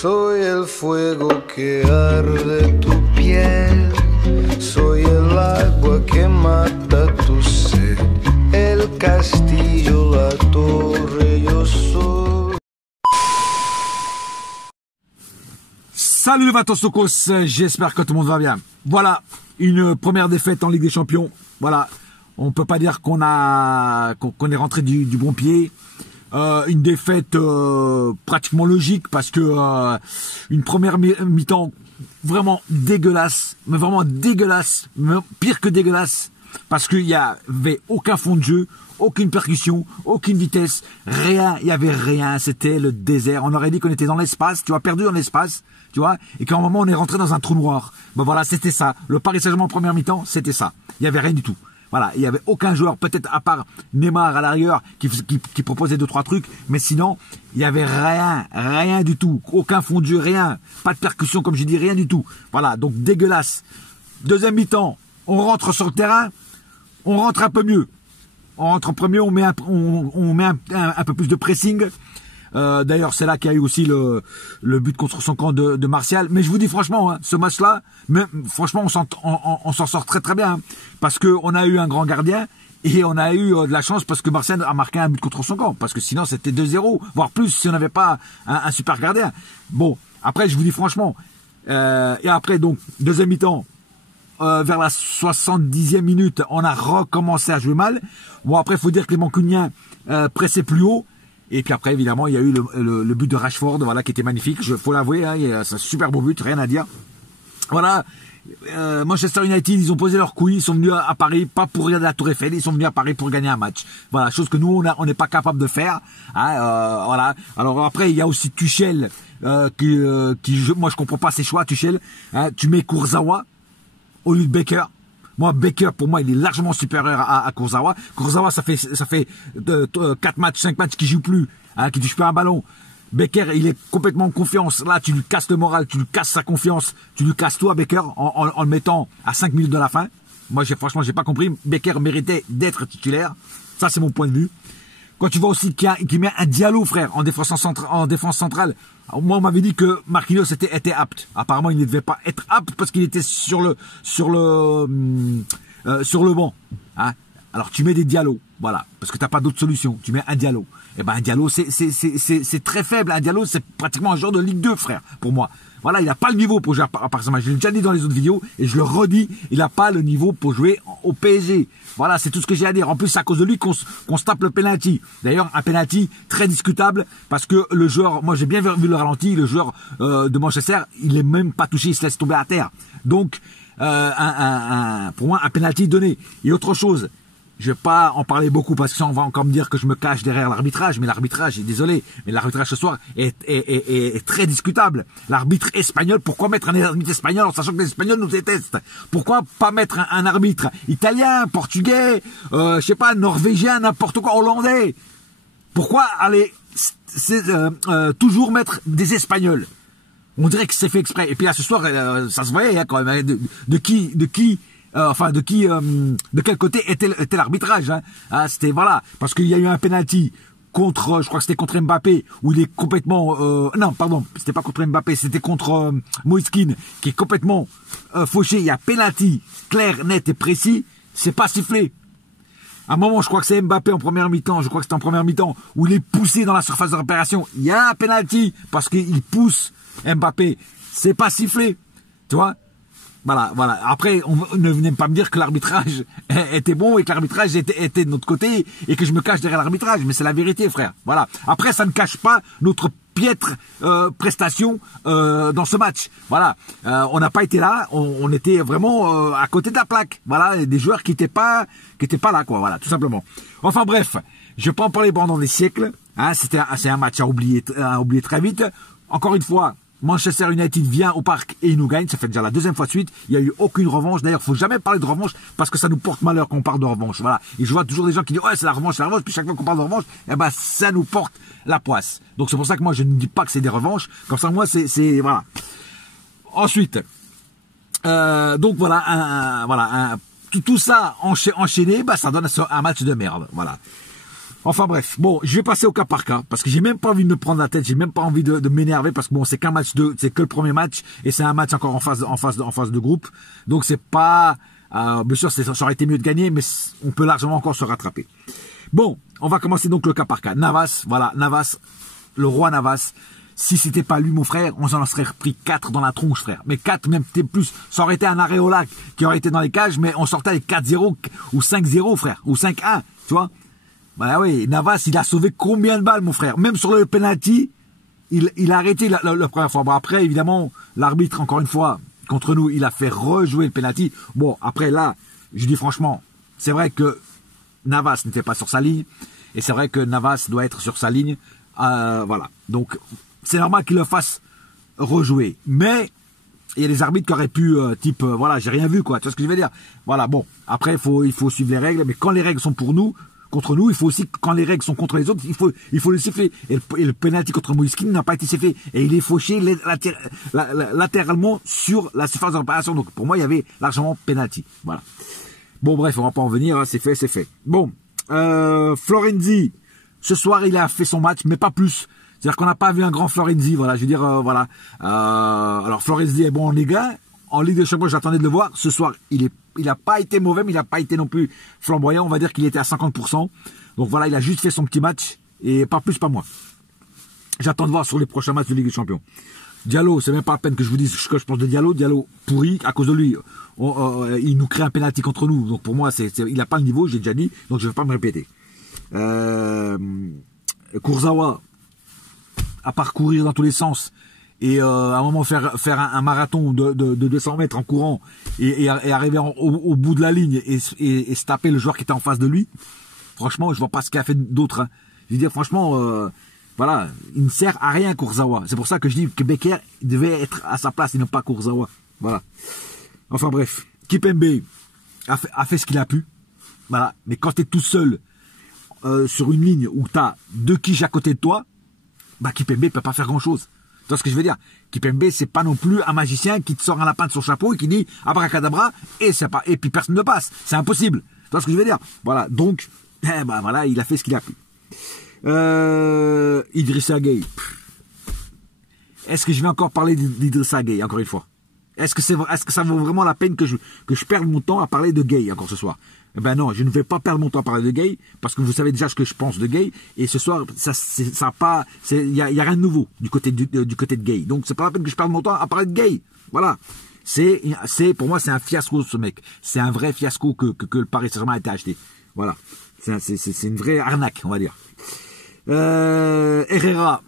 Soy el fuego que arde tu piel, soy el agua que mata tu sed, el castillo, la torre, yo soy. Salut les Vatosokos, j'espère que tout le monde va bien. Voilà, une première défaite en Ligue des Champions. Voilà, on peut pas dire qu'on est rentré du bon pied. Une défaite pratiquement logique parce que une première mi-temps vraiment dégueulasse, mais vraiment dégueulasse, mais pire que dégueulasse, parce qu'il y avait aucun fond de jeu, aucune percussion, aucune vitesse, rien, il y avait rien, c'était le désert. On aurait dit qu'on était dans l'espace, tu vois, perdu dans l'espace, tu vois, et qu'à un moment on est rentré dans un trou noir. Ben voilà, c'était ça. Le Paris Saint-Germain en première mi-temps, c'était ça. Il y avait rien du tout. Voilà, il y avait aucun joueur, peut-être à part Neymar à l'arrière, qui proposait 2-3 trucs, mais sinon, il y avait rien du tout. Aucun fond de jeu, rien. Pas de percussion, comme j'ai dit, rien du tout. Voilà, donc dégueulasse. Deuxième mi-temps, on rentre sur le terrain, on rentre un peu mieux. On rentre un peu mieux, on met un peu plus de pressing. D'ailleurs, c'est là qu'il y a eu aussi le but contre son camp de Martial. Mais je vous dis franchement, hein, ce match-là, franchement, on s'en sort très très bien. Hein, parce qu'on a eu un grand gardien et on a eu de la chance parce que Martial a marqué un but contre son camp. Parce que sinon, c'était 2-0, voire plus si on n'avait pas un super gardien. Bon, après, je vous dis franchement. Et après, donc, deuxième mi-temps, vers la 70e minute, on a recommencé à jouer mal. Bon, après, il faut dire que les Mancuniens pressaient plus haut. Et puis après, évidemment, il y a eu le but de Rashford, voilà, qui était magnifique. Faut l'avouer, hein, c'est un super beau but, rien à dire. Voilà. Manchester United, ils ont posé leur couille, ils sont venus à Paris, pas pour regarder la Tour Eiffel, ils sont venus à Paris pour gagner un match. Voilà, chose que nous, on n'est pas capable de faire. Hein, voilà. Alors après, il y a aussi Tuchel, moi je comprends pas ses choix, Tuchel. Hein, tu mets Kurzawa au lieu de Baker. Moi, Baker, pour moi, il est largement supérieur à Kurzawa. Kurzawa, ça fait 4 matchs, 5 matchs qu'il joue plus, hein, qu'il touche pas un ballon. Baker, il est complètement en confiance. Là, tu lui casses le moral, tu lui casses sa confiance, tu lui casses toi, Baker, en le mettant à 5 minutes de la fin. Moi, franchement, j'ai pas compris. Baker méritait d'être titulaire. Ça, c'est mon point de vue. Quand tu vois aussi qu'il met un Diallo, frère, en défense centrale. Alors, moi, on m'avait dit que Marquinhos était apte. Apparemment, il ne devait pas être apte parce qu'il était sur le banc. Hein. Alors, tu mets des Diallo, voilà, parce que t'as pas d'autre solution. Tu mets un Diallo. Eh ben, un Diallo, c'est très faible. Un Diallo, c'est pratiquement un joueur de Ligue 2, frère, pour moi. Voilà, il n'a pas le niveau pour jouer à Paris Saint-Germain. Je l'ai déjà dit dans les autres vidéos et je le redis, il n'a pas le niveau pour jouer au PSG. Voilà, c'est tout ce que j'ai à dire. En plus, c'est à cause de lui qu'on se tape le penalty. D'ailleurs, un penalty très discutable parce que le joueur, moi j'ai bien vu le ralenti, le joueur de Manchester, il est même pas touché, il se laisse tomber à terre. Donc, pour moi, un penalty donné. Et autre chose, je vais pas en parler beaucoup parce que ça, on va encore me dire que je me cache derrière l'arbitrage, mais l'arbitrage, désolé, mais l'arbitrage ce soir est très discutable. L'arbitre espagnol, pourquoi mettre un arbitre espagnol en sachant que les Espagnols nous détestent? Pourquoi pas mettre un arbitre italien, portugais, je sais pas, norvégien, n'importe quoi, hollandais? Pourquoi aller toujours mettre des Espagnols? On dirait que c'est fait exprès. Et puis là, ce soir, ça se voyait hein, quand même, hein, de quel côté était l'arbitrage, hein. Ah, c'était, voilà, parce qu'il y a eu un penalty contre, je crois que c'était contre Mbappé, où il est complètement, non, pardon, c'était pas contre Mbappé, c'était contre Moise Kean, qui est complètement fauché. Il y a penalty clair, net et précis, c'est pas sifflé. À un moment, je crois que c'est Mbappé en première mi-temps, où il est poussé dans la surface de réparation. Il y a un penalty, parce qu'il pousse Mbappé. C'est pas sifflé. Tu vois? Voilà. Après, on ne venez pas me dire que l'arbitrage était bon et que l'arbitrage était de notre côté et que je me cache derrière l'arbitrage. Mais c'est la vérité, frère. Voilà. Après, ça ne cache pas notre piètre prestation dans ce match. Voilà. On n'a pas été là. On était vraiment à côté de la plaque. Voilà. Des joueurs qui étaient pas là, quoi. Voilà, tout simplement. Enfin bref, je vais pas en parler pendant des siècles. Hein, c'est un match à oublier très vite. Encore une fois. Manchester United vient au parc et il nous gagne. Ça fait déjà la deuxième fois de suite. Il n'y a eu aucune revanche. D'ailleurs, faut jamais parler de revanche parce que ça nous porte malheur quand on parle de revanche. Voilà. Et je vois toujours des gens qui disent ouais, c'est la revanche. Puis chaque fois qu'on parle de revanche, eh ben, ça nous porte la poisse. Donc c'est pour ça que moi, je ne dis pas que c'est des revanches. Comme ça, moi, c'est voilà. Ensuite, donc voilà, tout ça enchaîné, bah, ça donne un match de merde. Voilà. Enfin bref, bon, je vais passer au cas par cas, parce que j'ai même pas envie de me prendre la tête, j'ai même pas envie de m'énerver, parce que bon, c'est qu'un match c'est que le premier match, et c'est un match encore en phase de groupe, donc c'est pas, bien sûr, ça aurait été mieux de gagner, mais on peut largement encore se rattraper. Bon, on va commencer donc le cas par cas. Navas, voilà, Navas, le roi Navas. Si c'était pas lui, mon frère, on s'en serait repris 4 dans la tronche, frère. Mais 4, même plus. Ça aurait été un Areola qui aurait été dans les cages, mais on sortait avec 4-0 ou 5-0, frère. Ou 5-1, tu vois. Bah oui, Navas, il a sauvé combien de balles, mon frère? Même sur le penalty, il a arrêté la première fois. Bon, après, évidemment, l'arbitre, encore une fois, contre nous, il a fait rejouer le penalty. Bon, après, là, je dis franchement, c'est vrai que Navas n'était pas sur sa ligne. Et c'est vrai que Navas doit être sur sa ligne. Voilà. Donc, c'est normal qu'il le fasse rejouer. Mais, il y a des arbitres qui auraient pu, voilà, j'ai rien vu, quoi. Tu vois ce que je veux dire? Voilà, bon. Après, il faut suivre les règles. Mais quand les règles sont pour nous, contre nous, il faut aussi, quand les règles sont contre les autres, il faut le siffler. Et le penalty contre Moïskine n'a pas été sifflé. Et il est fauché latéralement sur la surface de réparation. Donc, pour moi, il y avait largement penalty. Voilà. Bon, bref, on va pas en venir, hein, c'est fait, c'est fait. Bon, Florenzi, ce soir, il a fait son match, mais pas plus. C'est-à-dire qu'on n'a pas vu un grand Florenzi, voilà, je veux dire, voilà. Alors, Florenzi est bon en Ligue 1. En Ligue des Champions, j'attendais de le voir. Ce soir, il a pas été mauvais, mais il a pas été non plus flamboyant. On va dire qu'il était à 50%. Donc voilà, il a juste fait son petit match. Et pas plus, pas moins. J'attends de voir sur les prochains matchs de Ligue des Champions. Diallo, c'est même pas la peine que je vous dise ce que je pense de Diallo. Diallo pourri, à cause de lui, il nous crée un penalty contre nous. Donc pour moi, il a pas le niveau, j'ai déjà dit, donc je vais pas me répéter. Kurzawa, à parcourir dans tous les sens, et à un moment faire un marathon de 200 mètres en courant, et arriver au bout de la ligne, et se taper le joueur qui était en face de lui. Franchement, je vois pas ce qu'il a fait d'autre. Hein. Je veux dire, franchement... voilà, il ne sert à rien Kurzawa. C'est pour ça que je dis que Becker devait être à sa place et non pas Kurzawa. Voilà. Enfin bref, Kipembe a fait ce qu'il a pu. Voilà. Mais quand tu es tout seul sur une ligne où tu as 2 quiches à côté de toi, bah Kipembe peut pas faire grand chose. Tu vois ce que je veux dire? Kipembe, c'est pas non plus un magicien qui te sort un lapin de son chapeau et qui dit abracadabra et puis personne ne passe. C'est impossible. Tu vois ce que je veux dire? Voilà. Donc, voilà, il a fait ce qu'il a pu. Idrissa Gueye. Est-ce que je vais encore parler d'Idrissa Gueye encore une fois? Est-ce que ça vaut vraiment la peine que je perde mon temps à parler de Gueye encore ce soir? Eh ben non, je ne vais pas perdre mon temps à parler de Gueye parce que vous savez déjà ce que je pense de Gueye et ce soir il y a rien de nouveau du côté de Gueye. Donc c'est pas la peine que je perde mon temps à parler de Gueye. Voilà. Pour moi c'est un fiasco ce mec. C'est un vrai fiasco que le Paris Saint-Germain a été acheté. Voilà. C'est une vraie arnaque, on va dire. Herrera,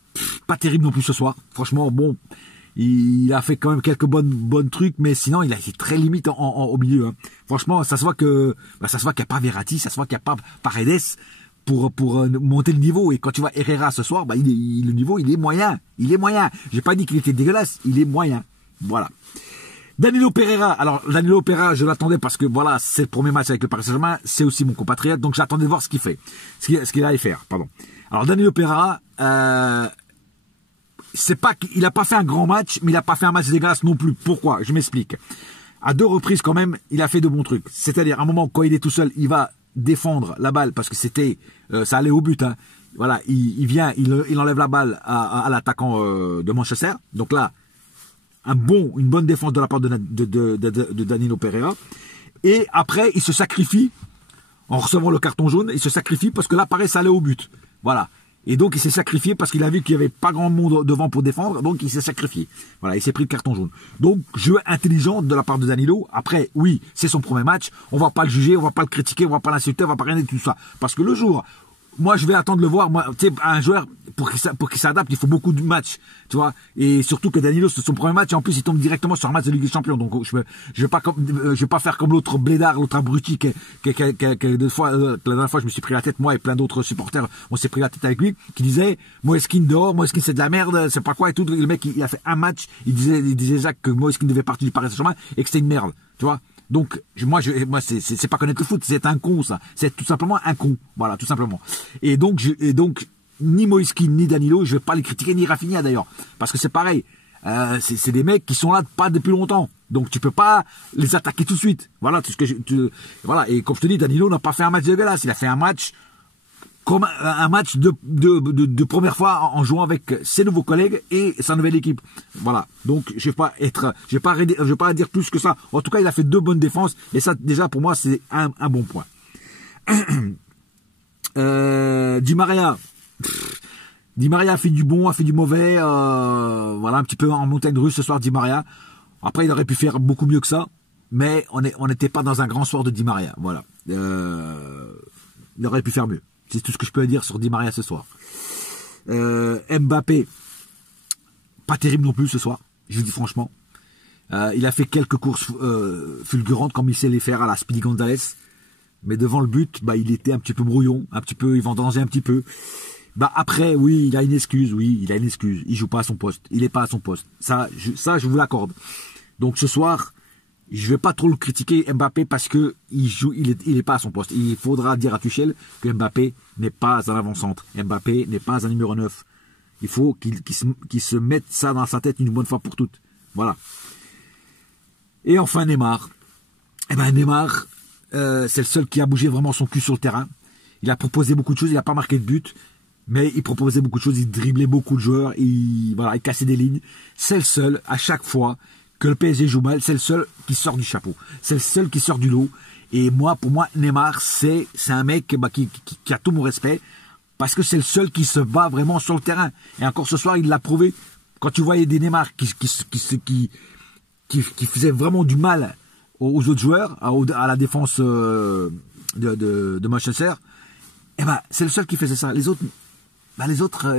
pas terrible non plus ce soir. Franchement, bon, il a fait quand même quelques bonnes trucs, mais sinon il a été très limite au milieu. Hein. Franchement, ça se voit qu'il n'y a pas Verratti, ça se voit qu'il n'y a pas Paredes pour monter le niveau. Et quand tu vois Herrera ce soir, le niveau il est moyen. Il est moyen. J'ai pas dit qu'il était dégueulasse, il est moyen. Voilà. Danilo Pereira. Alors, Danilo Pereira, je l'attendais parce que voilà, c'est le premier match avec le Paris Saint-Germain, c'est aussi mon compatriote, donc j'attendais de voir ce qu'il fait. Ce qu'il allait faire, pardon. Alors, Danilo Pereira, c'est pas qu'il a pas fait un grand match, mais il a pas fait un match dégueulasse non plus. Pourquoi? Je m'explique. À 2 reprises, quand même, il a fait de bons trucs. C'est-à-dire, à un moment, quand il est tout seul, il va défendre la balle parce que ça allait au but, hein. Voilà, il enlève la balle à l'attaquant, de Manchester. Donc là, une bonne défense de la part de Danilo Pereira. Et après, il se sacrifie en recevant le carton jaune. Il se sacrifie parce que là, pareil, ça allait au but. Voilà. Et donc, il s'est sacrifié parce qu'il a vu qu'il n'y avait pas grand monde devant pour défendre. Donc, il s'est sacrifié. Voilà, il s'est pris le carton jaune. Donc, jeu intelligent de la part de Danilo. Après, oui, c'est son premier match. On va pas le juger, on va pas le critiquer, on va pas l'insulter, on va pas rien de tout ça. Parce que le jour... Moi, je vais attendre de le voir. Moi, tu sais, un joueur, pour qu'il s'adapte, il faut beaucoup de matchs, tu vois. Et surtout que Danilo, c'est son premier match, et en plus, il tombe directement sur un match de Ligue des Champions. Donc, je vais pas faire comme l'autre blédard, l'autre abruti, la dernière fois, je me suis pris la tête, moi et plein d'autres supporters, on s'est pris la tête avec lui, qui disait, Moeskin dehors, Moeskin c'est de la merde, c'est pas quoi, et tout. Le mec, il a fait un match, il disait Jacques que Moeskin devait partir du Paris Saint-Germain, et que c'était une merde, tu vois. Donc, moi, c'est pas connaître le foot, c'est un con, ça. C'est tout simplement un con. Voilà, tout simplement. Et donc, ni Moïskine, ni Danilo, je vais pas les critiquer, ni Rafinha d'ailleurs. Parce que c'est pareil. C'est des mecs qui sont là pas depuis longtemps. Donc, tu peux pas les attaquer tout de suite. Voilà, voilà. Et comme je te dis, Danilo n'a pas fait un match dégueulasse. Il a fait un match comme un match de première fois en jouant avec ses nouveaux collègues et sa nouvelle équipe. Voilà. Donc, je vais pas dire plus que ça. En tout cas, il a fait 2 bonnes défenses et ça, déjà, pour moi, c'est un bon point. Di Maria a fait du bon, a fait du mauvais. Voilà, un petit peu en montagne russe ce soir, Di Maria. Après, il aurait pu faire beaucoup mieux que ça, mais on n'était pas dans un grand soir de Di Maria. Voilà. Il aurait pu faire mieux. C'est tout ce que je peux dire sur Di Maria ce soir. Mbappé, pas terrible non plus ce soir, je vous dis franchement. Il a fait quelques courses fulgurantes comme il sait les faire à la Speedy Gonzalez. Mais devant le but, bah, il était un petit peu brouillon, un petit peu, il vendangeait un petit peu. Bah, après, oui, il a une excuse. Il joue pas à son poste. Il est pas à son poste. Ça, je vous l'accorde. Donc, ce soir, je vais pas trop le critiquer, Mbappé, parce que il est pas à son poste. Il faudra dire à Tuchel que Mbappé n'est pas un avant-centre. Mbappé n'est pas un numéro 9. Il faut qu'il se mette ça dans sa tête une bonne fois pour toutes. Voilà. Et enfin, Neymar. Eh ben, Neymar, c'est le seul qui a bougé vraiment son cul sur le terrain. Il a proposé beaucoup de choses, il n'a pas marqué de but, mais il proposait beaucoup de choses, il driblait beaucoup de joueurs, il cassait des lignes. C'est le seul, à chaque fois que le PSG joue mal, c'est le seul qui sort du chapeau. C'est le seul qui sort du lot. Et moi, pour moi, Neymar, c'est un mec qui a tout mon respect, parce que c'est le seul qui se bat vraiment sur le terrain. Et encore ce soir, il l'a prouvé. Quand tu voyais des Neymar qui faisaient vraiment du mal aux autres joueurs, à la défense de Manchester, eh ben, c'est le seul qui faisait ça. Les autres,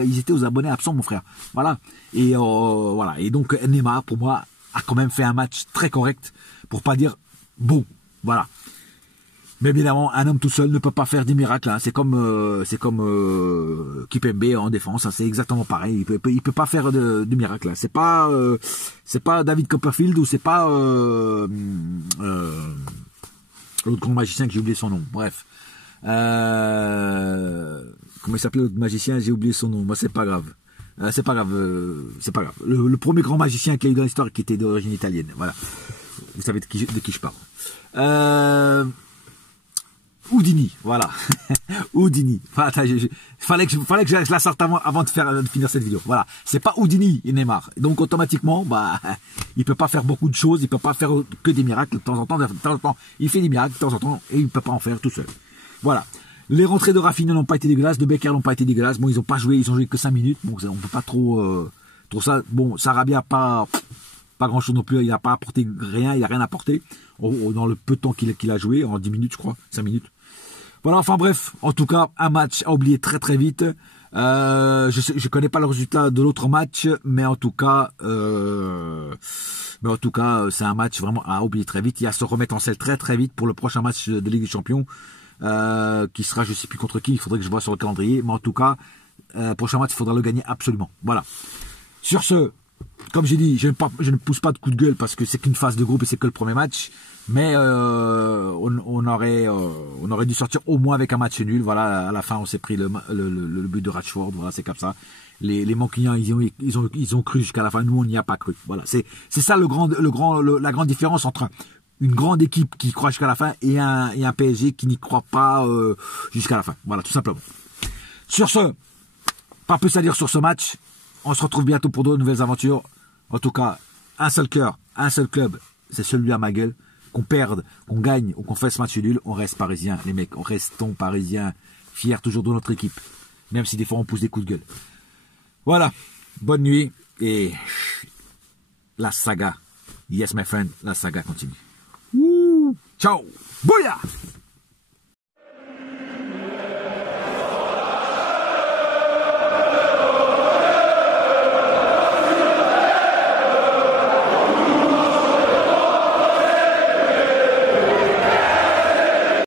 ils étaient aux abonnés absents, mon frère. Voilà. Et voilà. Et donc Neymar, pour moi, a quand même fait un match très correct, pour pas dire bon. Voilà. Mais évidemment, un homme tout seul ne peut pas faire des miracles. Hein. C'est comme Kipembe en défense. Hein. C'est exactement pareil. Il peut pas faire de miracles. Hein. C'est pas David Copperfield ou c'est pas l'autre grand magicien que j'ai oublié son nom. Bref. Comment il s'appelait l'autre magicien? J'ai oublié son nom. Moi, c'est pas grave. C'est pas grave. Le premier grand magicien qu'il y a eu dans l'histoire qui était d'origine italienne. Voilà. Vous savez de qui je parle. Houdini, voilà. Houdini. Voilà, fallait que je la sorte avant de finir cette vidéo. Voilà. C'est pas Houdini et Neymar. Donc, automatiquement, bah, il peut pas faire beaucoup de choses. Il peut pas faire que des miracles de temps en temps. Il fait des miracles de temps en temps et il peut pas en faire tout seul. Voilà. Les rentrées de Rafinha n'ont pas été dégueulasses. De Becker n'ont pas été dégueulasses. Bon, ils ont joué que 5 minutes. Bon, on peut pas trop ça. Bon, Sarabia pas grand chose non plus. Il a pas apporté rien. Il a rien apporté. Dans le peu de temps qu'il a joué, en 10 minutes, je crois. 5 minutes. Voilà, enfin bref, en tout cas, un match à oublier très très vite. Je connais pas le résultat de l'autre match, mais en tout cas, c'est un match vraiment à oublier très vite. Il y a à se remettre en selle très très vite pour le prochain match de Ligue des Champions, qui sera, je sais plus contre qui, il faudrait que je vois sur le calendrier, mais en tout cas, prochain match, il faudra le gagner absolument. Voilà. Sur ce, comme j'ai dit, je ne pousse pas de coup de gueule parce que c'est qu'une phase de groupe et c'est que le premier match. Mais on aurait dû sortir au moins avec un match nul. Voilà, à la fin, on s'est pris le but de Rashford. Voilà, c'est comme ça. Les Mancuniens, ils ont cru jusqu'à la fin. Nous, on n'y a pas cru. Voilà, c'est ça la grande différence entre une grande équipe qui croit jusqu'à la fin et un PSG qui n'y croit pas jusqu'à la fin. Voilà, tout simplement. Sur ce, pas plus à dire sur ce match. On se retrouve bientôt pour d'autres nouvelles aventures. En tout cas, un seul cœur, un seul club, c'est celui à ma gueule. Qu'on perde, qu'on gagne ou qu'on fasse match nul, on reste parisien, les mecs. Restons parisiens, fiers toujours de notre équipe. Même si des fois on pousse des coups de gueule. Voilà. Bonne nuit et la saga. Yes, my friend, la saga continue. Ciao. Bouya.